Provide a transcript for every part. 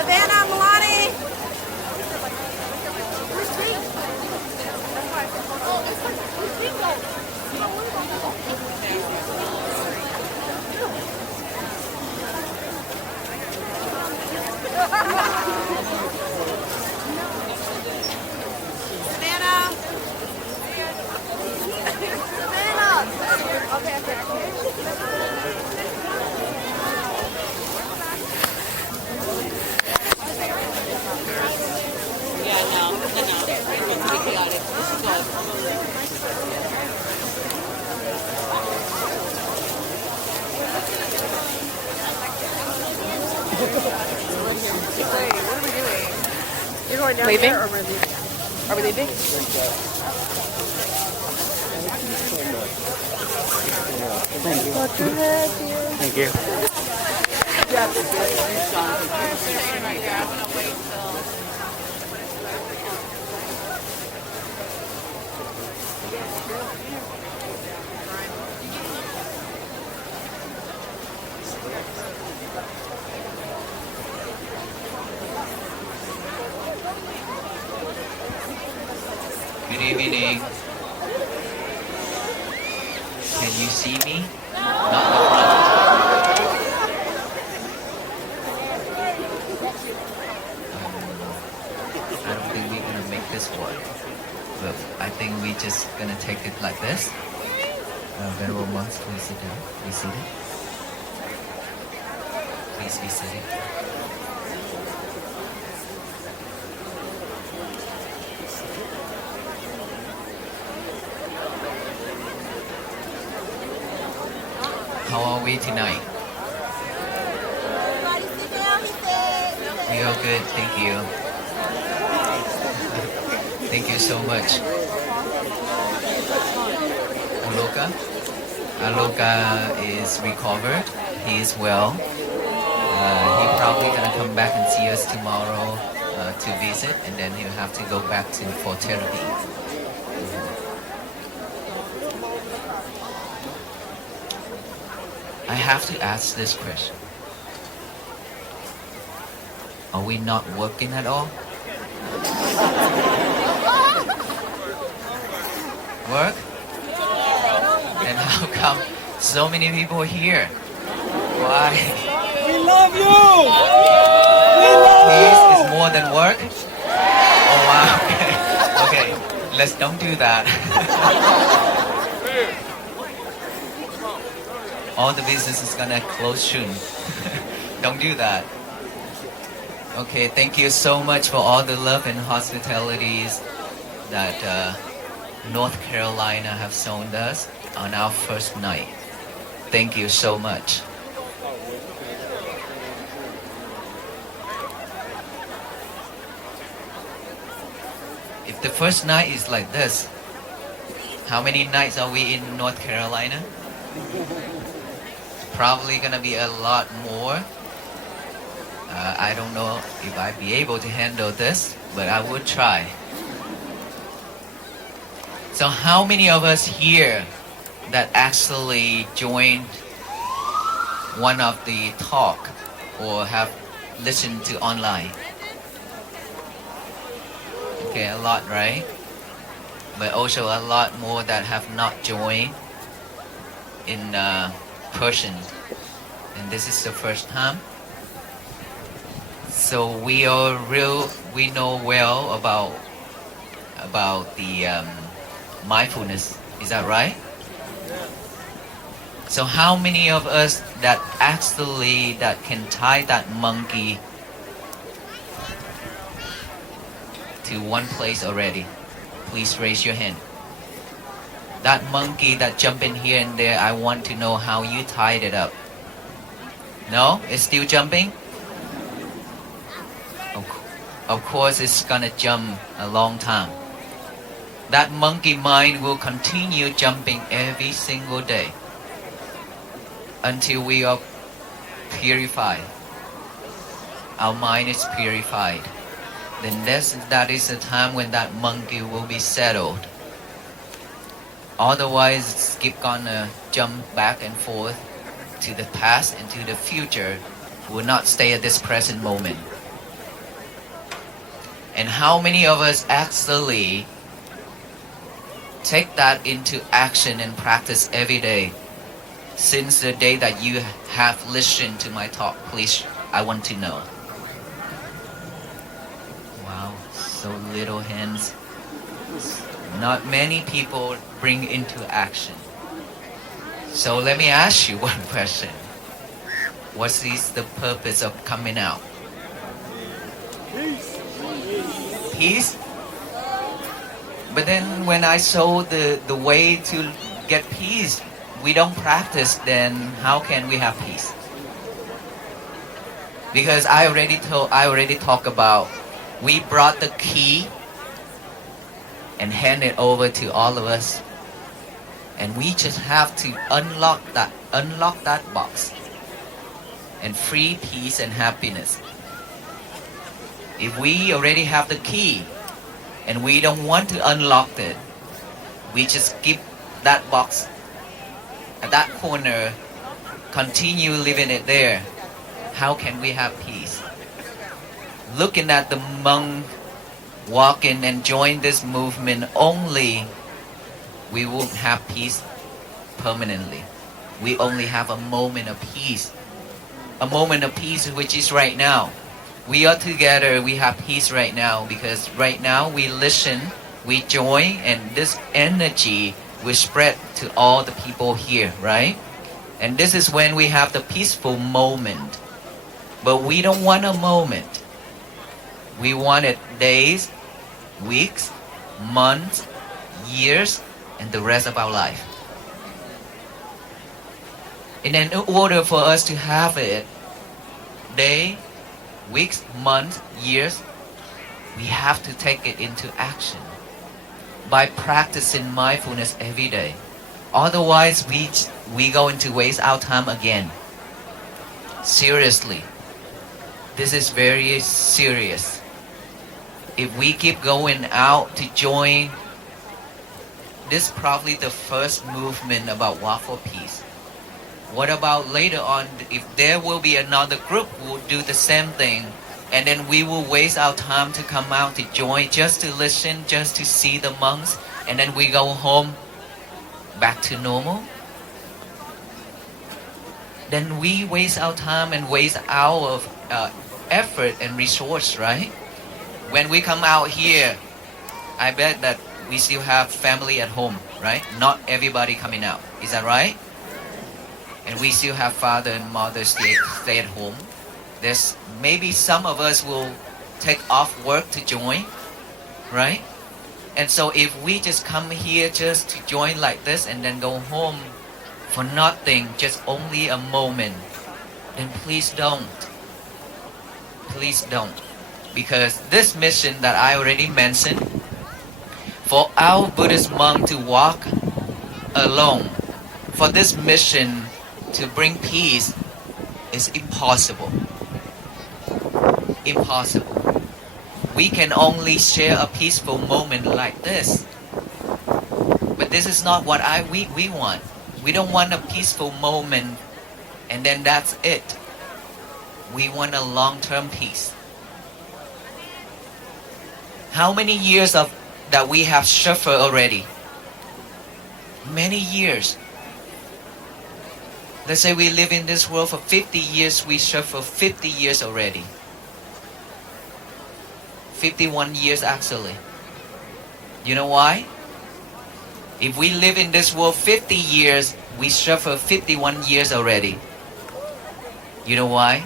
Savannah, Milani. Savannah. Savannah. Okay. You're going down Leaving? there or we're leaving? Are we leaving? Thank you. Good evening. Can you see me? Not the front. I don't think we're gonna make this work, but I think we just gonna take it like this. Venerable monks, please sit down. Be seated. Please be seated. How are we tonight? We are good, thank you. Thank you so much. Aloka? Aloka is recovered. He is well. He probably gonna come back and see us tomorrow to visit, and then he'll have to go back for therapy. I have to ask this question. Are we not working at all? Work? And how come so many people here? Why? We love you! We love Peace you! is more than work? Oh wow. Okay, let's don't do that. All the business is gonna close soon. Don't do that. Okay, thank you so much for all the love and hospitalities that North Carolina have shown us on our first night. Thank you so much. If the first night is like this, how many nights are we in North Carolina? Probably gonna be a lot more. I don't know if I'd be able to handle this, but I would try. So how many of us here that actually joined one of the talk or have listened to online? Okay, a lot, right? But also a lot more that have not joined in person, and this is the first time. So we know well about the mindfulness. Is that right? So how many of us that actually that can tie that monkey to one place already? Please raise your hand. That monkey that jump in here and there, I want to know how you tied it up. No? It's still jumping? Of course it's gonna jump a long time. That monkey mind will continue jumping every single day until we are purified. Our mind is purified. Then that is the time when that monkey will be settled. Otherwise, it's gonna jump back and forth to the past and to the future, will not stay at this present moment. And how many of us actually take that into action and practice every day? Since the day that you have listened to my talk, please, I want to know. Wow, so little hands. Not many people bring into action. So let me ask you one question. What is the purpose of coming out? Peace? But then when I saw the way to get peace, we don't practice, then how can we have peace? Because I already talked about, we brought the key and hand it over to all of us, and we just have to unlock that box and free peace and happiness. If we already have the key and we don't want to unlock it, we just keep that box at that corner, continue living it there. How can we have peace? Looking at the monk walking and join this movement only, we won't have peace permanently. We only have a moment of peace. A moment of peace which is right now. We are together, we have peace right now because right now we listen, we join, and this energy will spread to all the people here, right? And this is when we have the peaceful moment. But we don't want a moment. We want it days, weeks, months, years, and the rest of our life. And in order for us to have it, day, weeks, months, years, we have to take it into action by practicing mindfulness every day. Otherwise, we going to waste our time again. Seriously. This is very serious. If we keep going out to join, this is probably the first movement about Walk for Peace. What about later on, if there will be another group who will do the same thing, and then we will waste our time to come out to join, just to listen, just to see the monks, and then we go home back to normal? Then we waste our time and waste our effort and resource, right? When we come out here, I bet that we still have family at home, right? Not everybody coming out. Is that right? And we still have father and mother stay at home. There's maybe some of us will take off work to join, right? And so if we just come here just to join like this and then go home for nothing, just only a moment, then please don't. Please don't. Because this mission that I already mentioned, for our Buddhist monk to walk alone, for this mission to bring peace is impossible. Impossible. We can only share a peaceful moment like this. But this is not what we want. We don't want a peaceful moment and then that's it. We want a long-term peace. How many years of that we have suffered already? Many years. Let's say we live in this world for 50 years, we suffer 50 years already. 51 years actually. You know why? If we live in this world 50 years, we suffer 51 years already. You know why?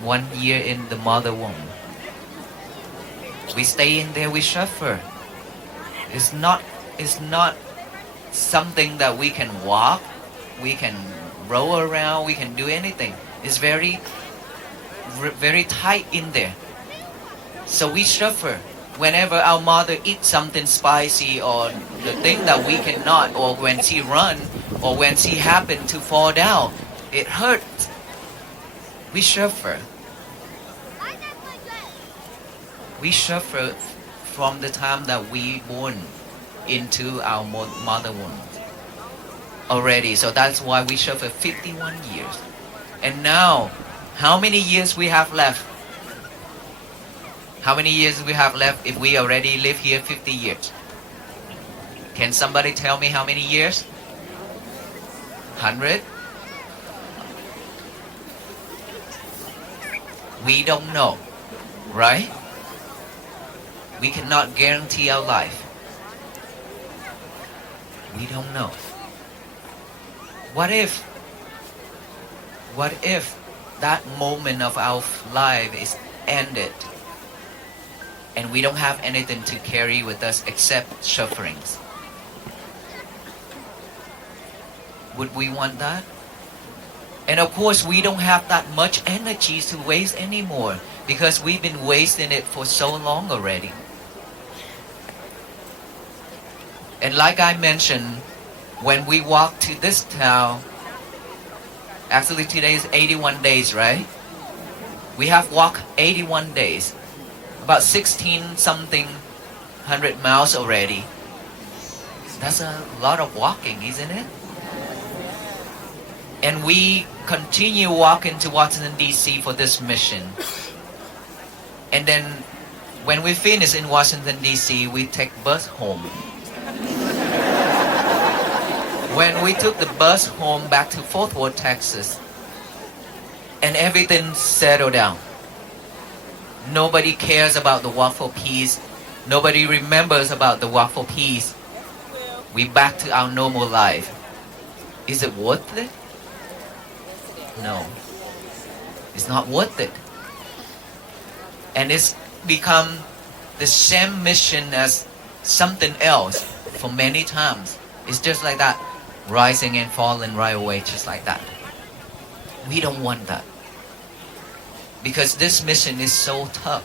1 year in the mother womb. We stay in there, we suffer. It's not something that we can walk, we can roll around, we can do anything. It's very tight in there. So we suffer. Whenever our mother eats something spicy or the thing that we cannot, or when she run, or when she happen to fall down, it hurts. We suffer. We suffer from the time that we born into our mother womb already. So that's why we suffer 51 years. And now, how many years we have left? How many years we have left if we already live here 50 years? Can somebody tell me how many years? 100? We don't know, right? We cannot guarantee our life. We don't know. What if that moment of our life is ended and we don't have anything to carry with us except sufferings? Would we want that? And of course, we don't have that much energy to waste anymore because we've been wasting it for so long already. And like I mentioned, when we walk to this town, actually today is 81 days, right? We have walked 81 days, about 16 something 100 miles already. That's a lot of walking, isn't it? And we continue walking to Washington DC for this mission. And then when we finish in Washington DC, we take bus home. When we took the bus home back to Fort Worth, Texas, and everything settled down. Nobody cares about the walk for peace. Nobody remembers about the walk for peace. We back to our normal life. Is it worth it? No. It's not worth it. And it's become the same mission as something else for many times. It's just like that. Rising and falling right away, just like that. We don't want that. Because this mission is so tough.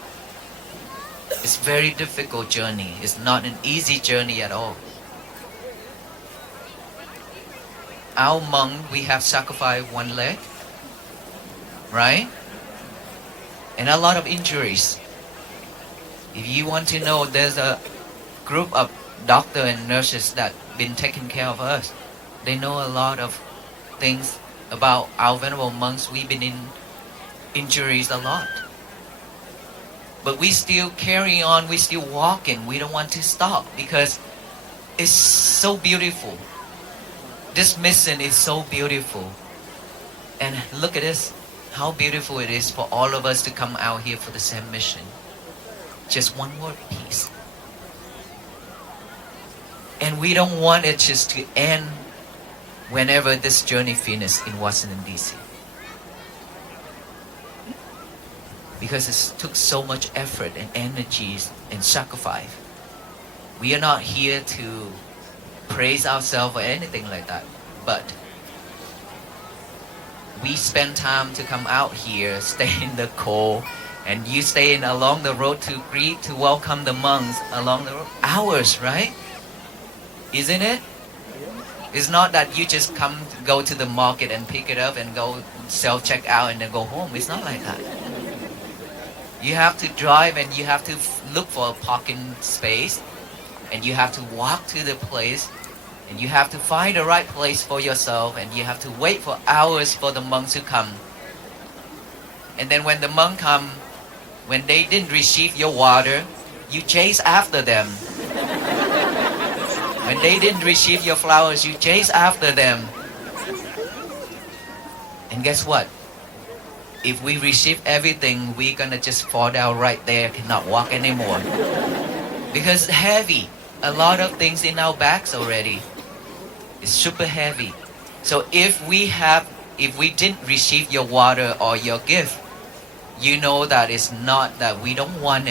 It's very difficult journey. It's not an easy journey at all. Our monk, we have sacrificed one leg, right? And a lot of injuries. If you want to know, there's a group of doctors and nurses that been taking care of us. They know a lot of things about our venerable monks. We've been in injuries a lot. But we still carry on, we still walking. We don't want to stop because it's so beautiful. This mission is so beautiful. And look at this, how beautiful it is for all of us to come out here for the same mission. Just one word, peace. And we don't want it just to end whenever this journey finishes in Washington, D.C. Because it took so much effort and energies and sacrifice. We are not here to praise ourselves or anything like that. But we spend time to come out here, stay in the cold, and you stay in along the road to greet, to welcome the monks along the road. Hours, right? Isn't it? It's not that you just go to the market and pick it up and go self-check out and then go home. It's not like that. You have to drive and you have to look for a parking space and you have to walk to the place and you have to find the right place for yourself and you have to wait for hours for the monks to come. And then when the monk come, When they didn't receive your water, you chase after them. When they didn't receive your flowers, you chase after them. And guess what? If we receive everything, we're gonna just fall down right there, cannot walk anymore. Because it's heavy. A lot of things in our backs already. It's super heavy. So if we didn't receive your water or your gift, you know that it's not that we don't want it.